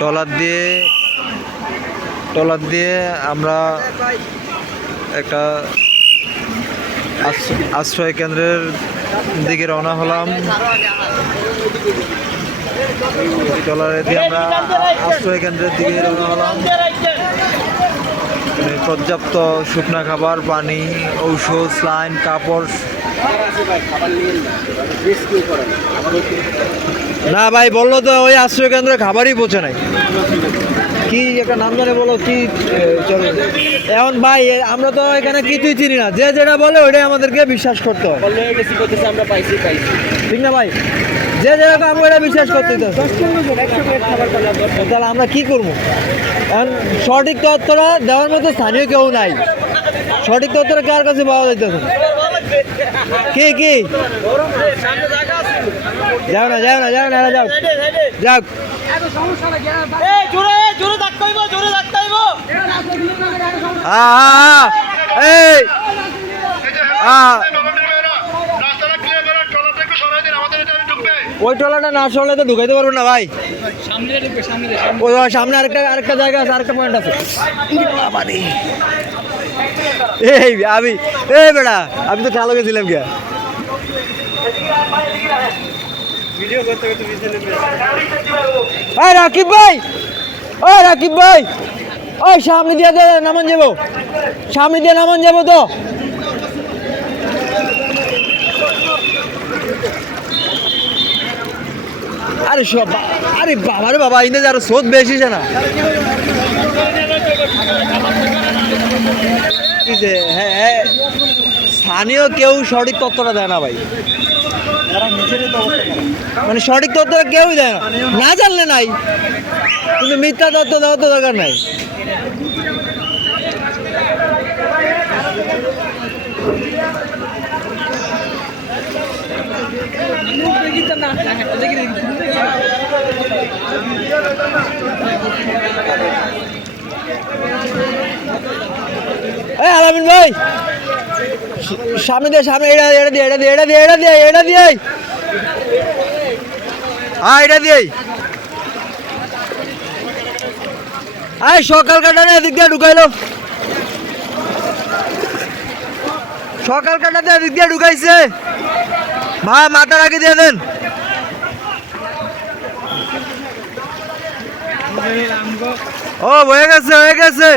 Trawler দিয়ে trawler দিয়ে আমরা একটা আশ্র- আশ্রয় কেন্দ্রের দিকে রওনা হলাম। ট্রলারে দিয়ে আমরা আশ্রয় কেন্দ্রের দিকে রওনা হলাম। পর্যাপ্ত শুকনা খাবার পানি ঔষধ স্লাইন কাপড়। না ভাই বলল তো ওই আশ্রয় কেন্দ্রে খাবারই পৌঁছে নাই। কি একটা নাম জানে বলো কি চলো? এখন ভাই আমরা তো এখানে কিছুই চিনি না। যে যেটা বলে ওইটাই আমাদেরকে বিশ্বাস করতে। আমরা পাইছি পাইছি। ঠিক না ভাই? যে যেরকম আমরা এটা বিশ্বাস করতে। তাহলে আমরা কি করব? এখন সঠিক তথ্যটা দেওয়ার মতো স্থানীয় কেউ নাই। সঠিক তথ্যটা কার কাছে পাওয়া যাইতেছে? কি কি? যাও না যাও না যাও না যাও। যাও আ, এই আ, রাস্তাটা ক্লিয়ার করে ট্রলারটা একটু সরাই দিন আমাদের এটা ঢুকবে ওই ট্রলারটা না সরলে তো ঢুকাইতে পারব না ভাই। সামনে সামনে ওই ওই সামনে আরেকটা আরেকটা জায়গা আছে আরেকটা পয়েন্ট আছে। এই আমি এই বেটা আমি তো কালো গেছিলাম কে এই রাকিব ভাই! ওই রাকিব ভাই! ওই সামনে দিয়ে দে নামান যাব। সামনে দিয়ে নামান যাব তো। আরে সব আরে বাবা বাবা ইন্দে আরও স্রোত বেশি না হ্যাঁ হ্যাঁ। স্থানীয় কেউ সঠিক তথ্যটা দেয় না ভাই। মানে সঠিক তথ্যটা কেউই দেয় না। না জানলে নাই। কিন্তু মিথ্যা তথ্য দেওয়ার তো দরকার নাই। এই আলামিন ভাই। সামনে দিয়ে, সামনে, এটা এটা দিয়ে এটা দিয়ে এটা দিয়ে এটা দিয়ে এটা দিয়ে। হ্যাঁ এটা দিয়ে। আয়, সকাল কাটানে এদিক দিয়ে ঢুকাইলো সকাল কাটাতে এদিক দিয়ে ঢুকাইছে। মা মাথার আগে দিয়ে দেন। ও হয়ে গেছে হয়ে গেছে।